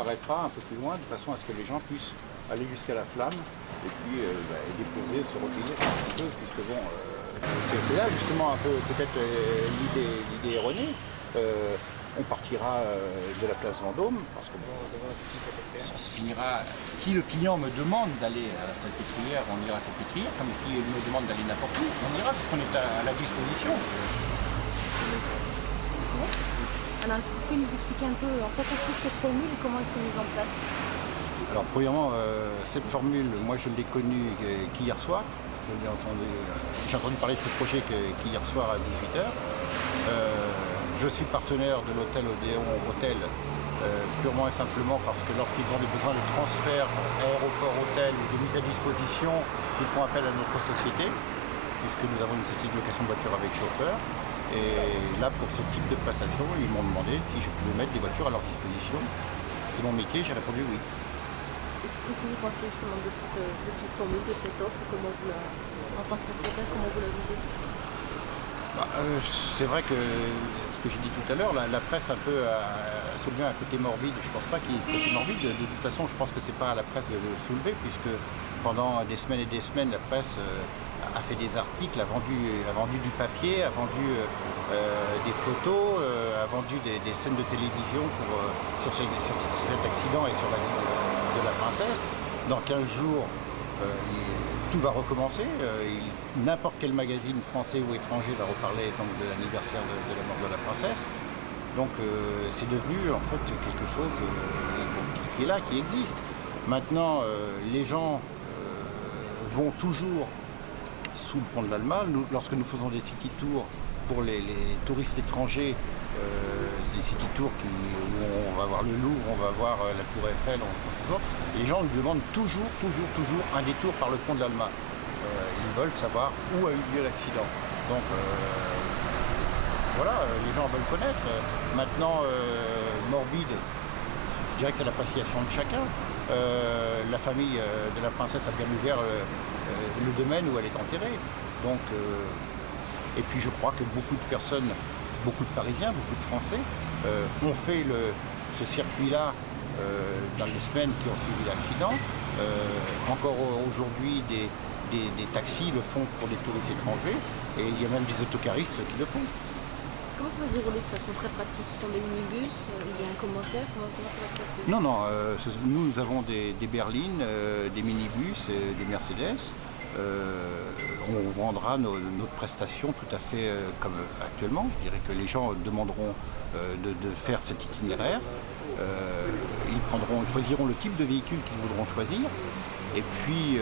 s'arrêtera un peu plus loin de façon à ce que les gens puissent aller jusqu'à la flamme et puis déposer, se recueillir un petit peu, puisque bon, c'est là justement un peu peut-être l'idée erronée. On partira de la place Vendôme, parce que ça se finira. Si le client me demande d'aller à la Salpêtrière, on ira à la Salpêtrière, comme s'il me demande d'aller n'importe où, on ira, puisqu'on est à la disposition. Alors, est-ce que vous pouvez nous expliquer un peu en quoi consiste cette formule et comment elle s'est mise en place? Alors, premièrement, cette formule, moi je l'ai connue qu'hier soir. J'ai entendu parler de ce projet qu'hier soir à 18h. Je suis partenaire de l'hôtel Odéon Hôtel purement et simplement parce que lorsqu'ils ont des besoins de transfert aéroport-hôtel ou de mise à disposition, ils font appel à notre société, puisque nous avons une société de location de voitures avec chauffeur. Et là, pour ce type de prestation, ils m'ont demandé si je pouvais mettre des voitures à leur disposition. C'est mon métier, j'ai répondu oui. Et qu'est-ce que vous pensez justement de cette formule, de cette offre, en tant que prestataire, comment vous la vivez? C'est vrai que ce que j'ai dit tout à l'heure, la presse un peu a soulevé un côté morbide. Je ne pense pas qu'il y ait un côté morbide. De toute façon, je pense que c'est pas à la presse de le soulever, puisque pendant des semaines et des semaines, la presse a fait des articles, a vendu du papier, a vendu des photos, a vendu des scènes de télévision sur cet accident et sur la vie de la princesse. Dans 15 jours, tout va recommencer. N'importe quel magazine français ou étranger va reparler donc, de l'anniversaire de la mort de la princesse. Donc c'est devenu en fait quelque chose qui est là, qui existe. Maintenant, les gens vont toujours sous le pont de l'Alma. Lorsque nous faisons des city tours pour les touristes étrangers, des city tours où on va voir le Louvre, on va voir la Tour Eiffel, les gens nous demandent toujours un détour par le pont de l'Alma. Ils veulent savoir où a eu lieu l'accident. Donc voilà, les gens veulent connaître. Maintenant, morbide, je dirais que c'est l'appréciation de chacun. La famille de la princesse a bien ouvert le domaine où elle est enterrée. Donc, et puis je crois que beaucoup de personnes, beaucoup de Parisiens, beaucoup de Français ont fait ce circuit-là dans les semaines qui ont suivi l'accident. Encore aujourd'hui, des taxis le font pour des touristes étrangers et il y a même des autocaristes qui le font. Comment ça va se dérouler de façon très pratique? Ce sont des minibus, il y a un commentaire, comment ça va se passer? Non, nous avons des berlines, des minibus, des Mercedes. On vendra notre prestation tout à fait comme actuellement. Je dirais que les gens demanderont de faire cet itinéraire. Ils choisiront le type de véhicule qu'ils voudront choisir. Et puis,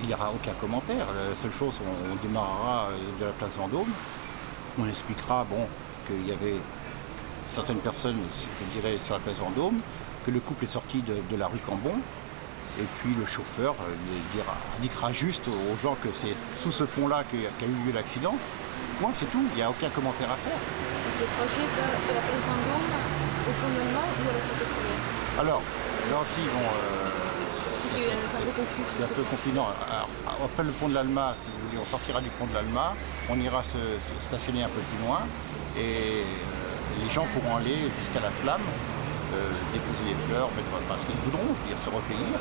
il n'y aura aucun commentaire. La seule chose, on démarrera de la place Vendôme. On expliquera qu'il y avait certaines personnes, je dirais, sur la place Vendôme, que le couple est sorti de la rue Cambon. Et puis le chauffeur indiquera juste aux gens que c'est sous ce pont-là qu'a eu lieu l'accident. Point, c'est tout, il n'y a aucun commentaire à faire. Le trajet de la place Vendôme au pont de l'Alma ou à la Salpêtrière? Alors, là aussi, c'est un peu confus. C'est un peu confus. Non, après le pont de l'Alma, si vous voulez, on sortira du pont de l'Alma, on ira se stationner un peu plus loin et les gens pourront aller jusqu'à la flamme, déposer les fleurs, parce qu'ils voudront, je veux dire, se recueillir.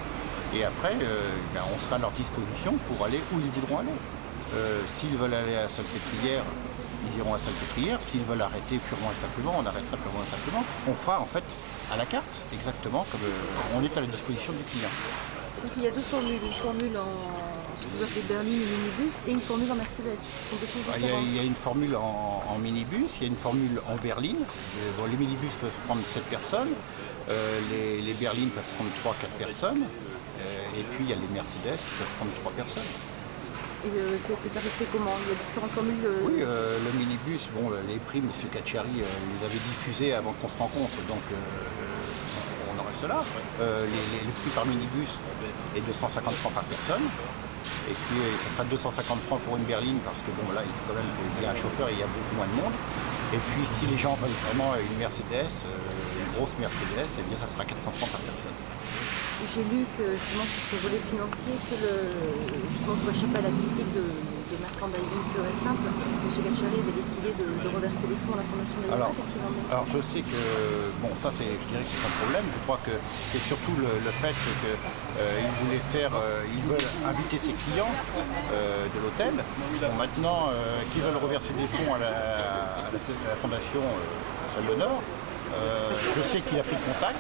Et après, on sera à leur disposition pour aller où ils voudront aller. S'ils veulent aller à la Salpêtrière, ils iront à la Salpêtrière. S'ils veulent arrêter purement et simplement, on arrêtera purement et simplement. On fera en fait à la carte, exactement comme on est à la disposition du client. Donc il y a deux formules, une formule en ce que vous appelez berline et minibus et une formule en Mercedes. Ce sont deux choses différentes. Il y a une formule en minibus, il y a une formule en berline. Les minibus peuvent prendre 7 personnes, les berlines peuvent prendre 3-4 personnes, et puis il y a les Mercedes qui peuvent prendre 3 personnes. Et c'est tarifé comment? Il y a différentes formules Oui, le minibus, les prix, M. Cacciari les avait diffusés avant qu'on se rencontre, donc on en reste là. Le prix par minibus est 250 francs par personne. Et puis ça sera 250 francs pour une berline parce que là il faut quand même qu'il y ait un chauffeur et il y a beaucoup moins de monde. Et puis si les gens veulent vraiment une Mercedes, une grosse Mercedes, eh bien ça sera 400 francs par personne. J'ai lu que justement sur ce volet financier que justement vous ne pas la critique de merchandising pur et simple, Gacciari avait décidé de reverser les fonds à la Fondation de la Qu'est-ce qu'il en est? Alors je sais que, bon ça c'est, je dirais que c'est un problème, je crois que c'est surtout le fait que ils veulent inviter ses clients de l'hôtel. Bon, maintenant qu'ils veulent reverser des fonds à la Fondation Salle d'Honneur, je sais qu'il a pris contact.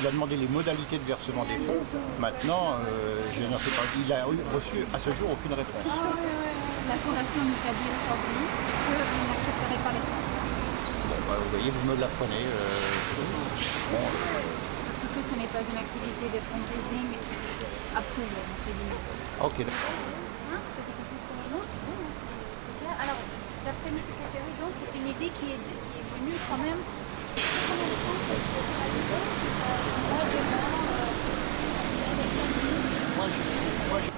Il a demandé les modalités de versement des fonds. Maintenant, je n'en sais pas. Il a reçu à ce jour aucune réponse. La Fondation nous a dit aujourd'hui qu'il n'accepterait pas les fonds. Bon, bah, vous voyez, vous me l'apprenez. Bon, Parce que ce n'est pas une activité de fundraising approuvée, entre guillemets. ok, d'accord. Non, c'est bon, c'est clair. Alors, d'après M. Gacciari, donc, c'est une idée qui est venue quand même. Combien de temps ça sera livré? C'est ça, mois, 2 mois, Moi, je-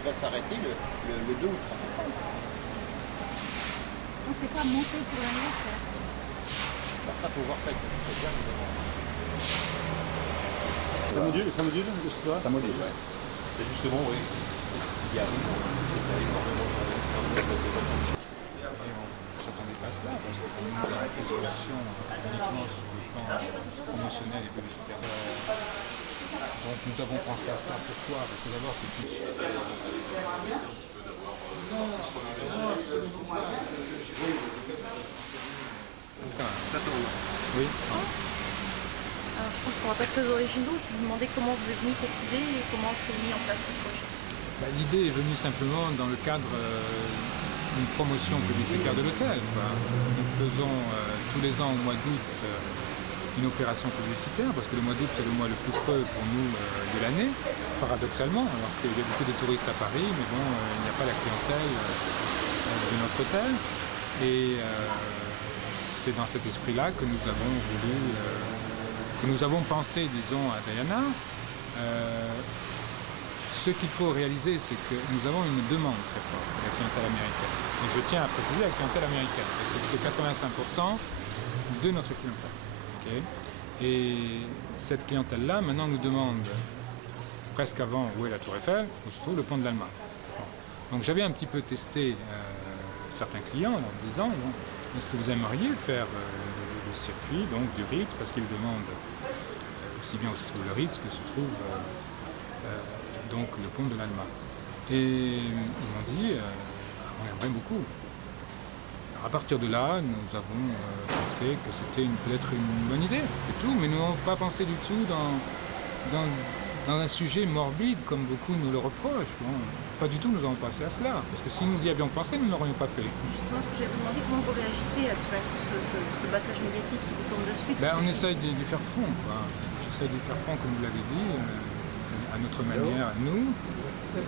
Il va s'arrêter le 2 ou 3 septembre. donc c'est pas monté pour l'anniversaire. Alors ça, faut voir ça avec le secrétaire, évidemment. Ça module l'histoire. Ça module, ouais. Et justement, oui, ce qui arrive, c'est qu'il y a énormément de journalistes de réception. On ne s'attendait pas à cela, parce que pour nous, on a fait une action uniquement sur le plan promotionnel et publicitaire. Donc nous avons pensé à cela. Pourquoi? Parce que d'abord, c'est tout. Oui. Alors je pense qu'on va pas être très originaux. Je vous demandais comment vous est venue cette idée et comment s'est mis en place ce projet. L'idée est venue simplement dans le cadre d'une promotion publicitaire de l'hôtel. Nous faisons tous les ans au mois d'août une opération publicitaire, parce que le mois d'août c'est le mois le plus creux pour nous de l'année, paradoxalement, alors qu'il y a beaucoup de touristes à Paris, mais bon, il n'y a pas la clientèle de notre hôtel. Et c'est dans cet esprit-là que nous avons voulu, que nous avons pensé, disons, à Diana. Ce qu'il faut réaliser, c'est que nous avons une demande très forte de la clientèle américaine. Et je tiens à préciser la clientèle américaine, parce que c'est 85% de notre clientèle. Okay. Et cette clientèle-là, maintenant, nous demande, presque avant où est la Tour Eiffel, où se trouve le pont de l'Alma. Bon. Donc j'avais un petit peu testé certains clients en leur disant, bon, est-ce que vous aimeriez faire le circuit donc, du Ritz, parce qu'ils demandent aussi bien où se trouve le Ritz que se trouve donc le pont de l'Alma. Et ils m'ont dit, on aimerait beaucoup. Alors, à partir de là, nous avons pensé que c'était peut-être une bonne idée, c'est tout, mais nous n'avons pas pensé du tout dans un sujet morbide comme beaucoup nous le reprochent. Bon, pas du tout, nous avons pensé à cela, parce que si nous y avions pensé, nous ne l'aurions pas fait. Justement, ce que j'avais demandé, comment vous réagissez à tout d'un coup ce battage médiatique qui vous tombe dessus? On essaye d'y faire front, quoi. J'essaie d'y faire front, comme vous l'avez dit, à notre manière, à nous. Et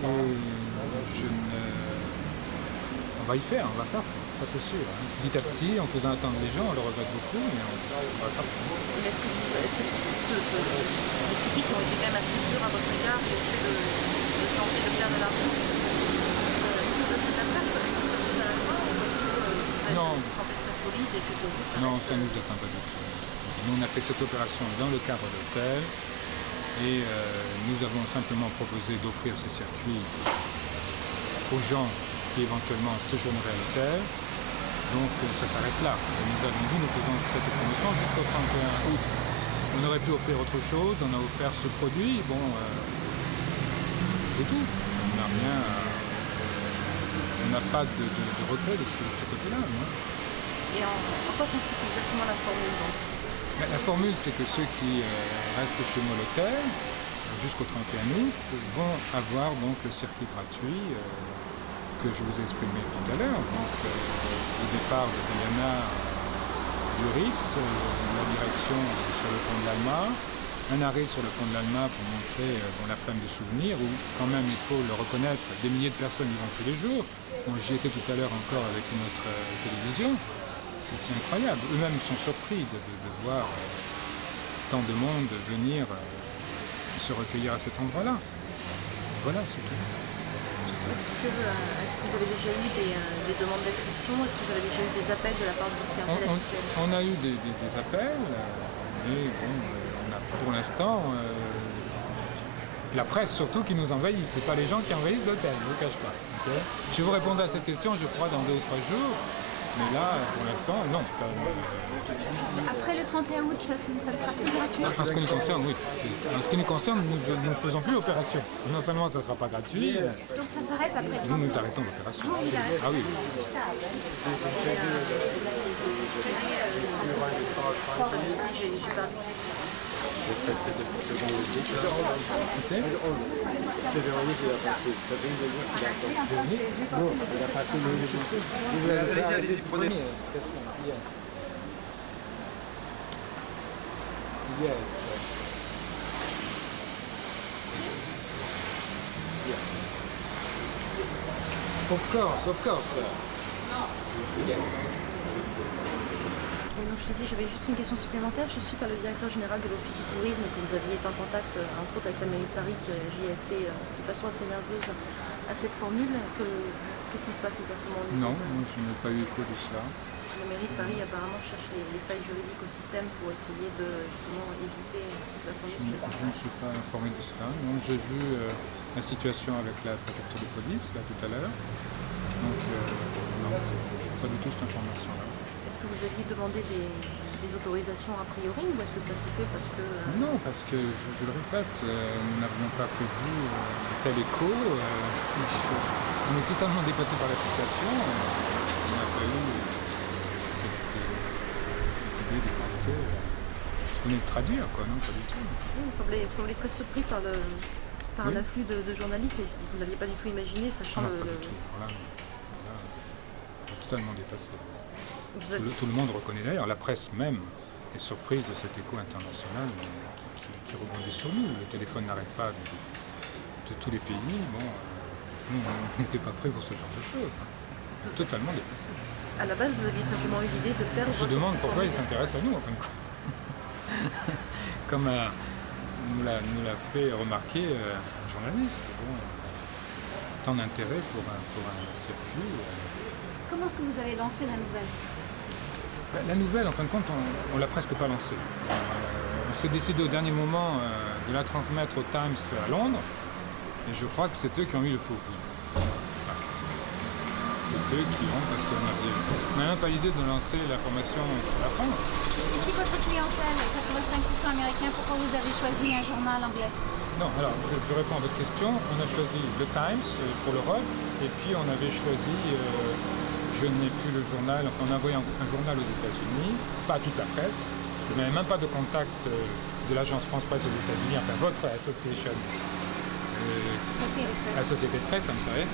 on va y faire, on va faire front, ça c'est sûr. Hein. Petit à petit, en faisant attendre les gens, on le regrette beaucoup, mais on va faire front. Est-ce que les critiques ont été quand même assez dures à votre égard et le fait de tenter de perdre de l'argent autour de cette affaire, est-ce que ça vous a atteint ou est-ce que vous vous sentez très solide et que pour vous ça Non, reste... ça ne nous atteint pas du tout. Nous, on a fait cette opération dans le cadre de l'hôtel et nous avons simplement proposé d'offrir ce circuit aux gens qui éventuellement séjourneraient à l'hôtel. Donc ça s'arrête là. Et nous avons dit, nous faisons cette promotion jusqu'au 31 août. On aurait pu offrir autre chose, on a offert ce produit, bon, c'est tout. On n'a rien, on n'a pas de regret de ce côté-là. Non. Et en quoi consiste exactement la formule donc? La formule, c'est que ceux qui restent chez moi à l'hôtel jusqu'au 31 août vont avoir donc le circuit gratuit que je vous ai exprimé tout à l'heure. Donc le départ de Diana du Ritz, la direction sur le pont de l'Alma, un arrêt sur le pont de l'Alma pour montrer la flamme de souvenir, où quand même il faut le reconnaître, des milliers de personnes y vont tous les jours. Bon, j'y étais tout à l'heure encore avec notre télévision. C'est incroyable. Eux-mêmes sont surpris de voir tant de monde venir se recueillir à cet endroit-là. Voilà, c'est tout. Est-ce que vous avez déjà eu des demandes d'inscription? Est-ce que vous avez déjà eu des appels de la part de votre clientèle habituelle? On a eu des appels, mais bon, on a pour l'instant la presse surtout qui nous envahit, c'est pas les gens qui envahissent l'hôtel, je ne vous cache pas. Okay, je vais vous répondre à cette question, je crois, dans 2 ou 3 jours. Mais là, pour l'instant, non. Après le 31 août, ça ne sera plus gratuit? En ce qui nous concerne, oui. En ce qui nous concerne, nous ne faisons plus l'opération. Non seulement ça ne sera pas gratuit, Donc ça s'arrête après le 31 nous arrêtons l'opération. Vous arrêtez? Ah oui. J'ai pas. Laisse passer 2 petites secondes le groupe. C'est Véronique, il a passé. Ça vient de dire qu'il a passé. Non, il a passé le jeu. Allez-y, prenez. Yes. Of course. Yes. Donc je disais, j'avais juste une question supplémentaire. Je suis par le directeur général de l'Office du tourisme que vous aviez été en contact, entre autres avec la mairie de Paris, qui réagit de façon assez nerveuse à cette formule. Qu'est-ce qui se passe exactement au niveau Non, de- je n'ai pas eu écho de cela. La mairie de Paris apparemment cherche les failles juridiques au système pour essayer de justement éviter la Je formule. ne suis pas informé de cela. Non, j'ai vu la situation avec la préfecture de police là tout à l'heure. Donc non, je n'ai pas du tout cette information-là. Est-ce que vous aviez demandé des autorisations a priori ou est-ce que ça s'est fait parce que... Non, parce que je le répète, nous n'avions pas prévu tel écho. On est totalement dépassé par la situation. On n'a pas eu cette idée de penser ce qu'on venait de traduire, quoi, non, pas du tout. Vous semblez très surpris par un Oui. afflux de journalistes, mais vous n'aviez pas du tout imaginé, sachant Non, pas du tout. Voilà, on est totalement dépassé. Vous avez- Tout le monde reconnaît d'ailleurs, la presse même est surprise de cet écho international qui rebondit sur nous. Le téléphone n'arrête pas de tous les pays. Bon, nous, on n'était pas prêts pour ce genre de choses. On est totalement dépassé. À la base, vous aviez simplement eu l'idée de faire... On se votre demande pourquoi ils formule. s'intéressent à nous, en fin de compte. Comme nous l'a fait remarquer un journaliste. Bon, tant d'intérêt pour un circuit. Comment est-ce que vous avez lancé la nouvelle? La nouvelle, en fin de compte, on l'a presque pas lancée. On s'est décidé au dernier moment de la transmettre au Times à Londres, et je crois que c'est eux qui ont eu le faux pli. Enfin, c'est eux qui ont, parce qu'on n'avait même pas l'idée de lancer l'information sur la France. Et si votre clientèle est 85% américain, pourquoi vous avez choisi un journal anglais? Non, alors je réponds à votre question. On a choisi le Times pour l'Europe, et puis on avait choisi, je n'ai plus le journal, enfin on a envoyé un journal aux États-Unis, pas toute la presse, parce qu'on n'avait même pas de contact de l'agence France Presse aux États-Unis, enfin votre association, la société de presse, ça me savait.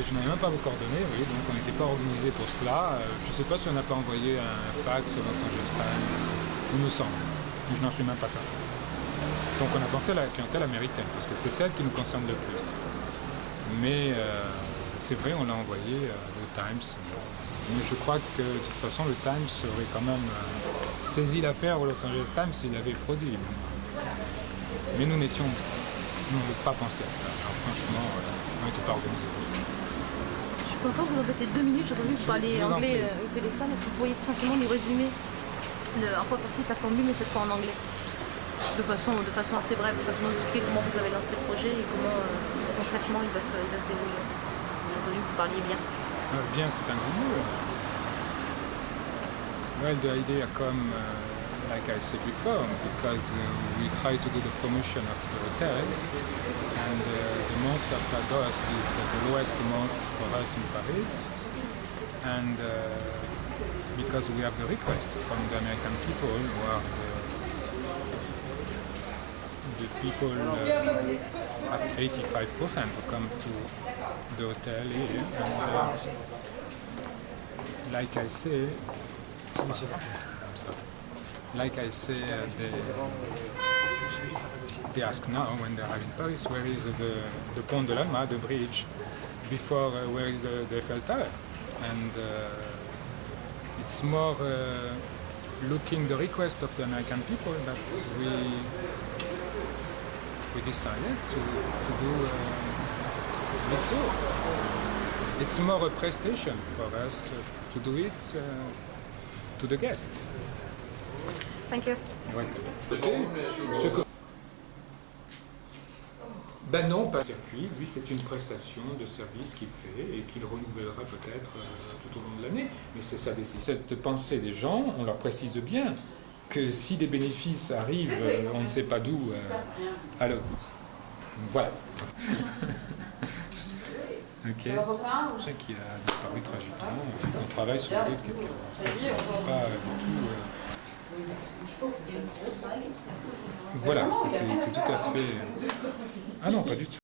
Je n'avais même pas vos coordonnées, oui, donc on n'était pas organisé pour cela. Je ne sais pas si on n'a pas envoyé un fax au Los Angeles Times, il me semble, mais je n'en suis même pas certain. Donc on a pensé à la clientèle américaine, parce que c'est celle qui nous concerne le plus. Mais c'est vrai, on l'a envoyé au Times. Mais je crois que de toute façon, le Times aurait quand même saisi l'affaire au Los Angeles Times s'il avait produit. Mais nous n'avons pas pensé à cela. Alors, franchement, on n'était pas organisé pour ça. Je peux encore vous embêter 2 minutes, j'ai entendu vous parler Je vous en anglais prie. au téléphone. Est-ce que vous pourriez tout simplement nous résumer en quoi consiste la formule, mais cette fois en anglais, de façon assez brève, simplement nous expliquer comment vous avez lancé le projet et comment concrètement il va se dérouler. J'ai entendu que vous parliez bien. Bien, c'est un grand mot. Well, the idea come, like I said before, because we try to do the promotion of the hotel, and the month of August is the lowest month for us in Paris, and because we have the request from the American people who are the people at 85% who come to the hotel here, and like I say, they ask now when they are in Paris, where is the Pont de l'Alma, the bridge, before where is the Eiffel Tower, and it's more looking the request of the American people that we decided to do this tour. It's more a prestation for us to do it to the guests. Thank you. You're welcome. Ben non, pas circuit. Lui, c'est une prestation de service qu'il fait et qu'il renouvellera peut-être tout au long de l'année. Mais c'est sa décision. Cette pensée des gens, on leur précise bien que si des bénéfices arrivent, on ne sait pas d'où, alors voilà. Ok. Qui a disparu tragiquement, on travaille sur le dos de quelqu'un. Ça, c'est pas du tout. Voilà, c'est tout à fait. Ah non, pas du tout.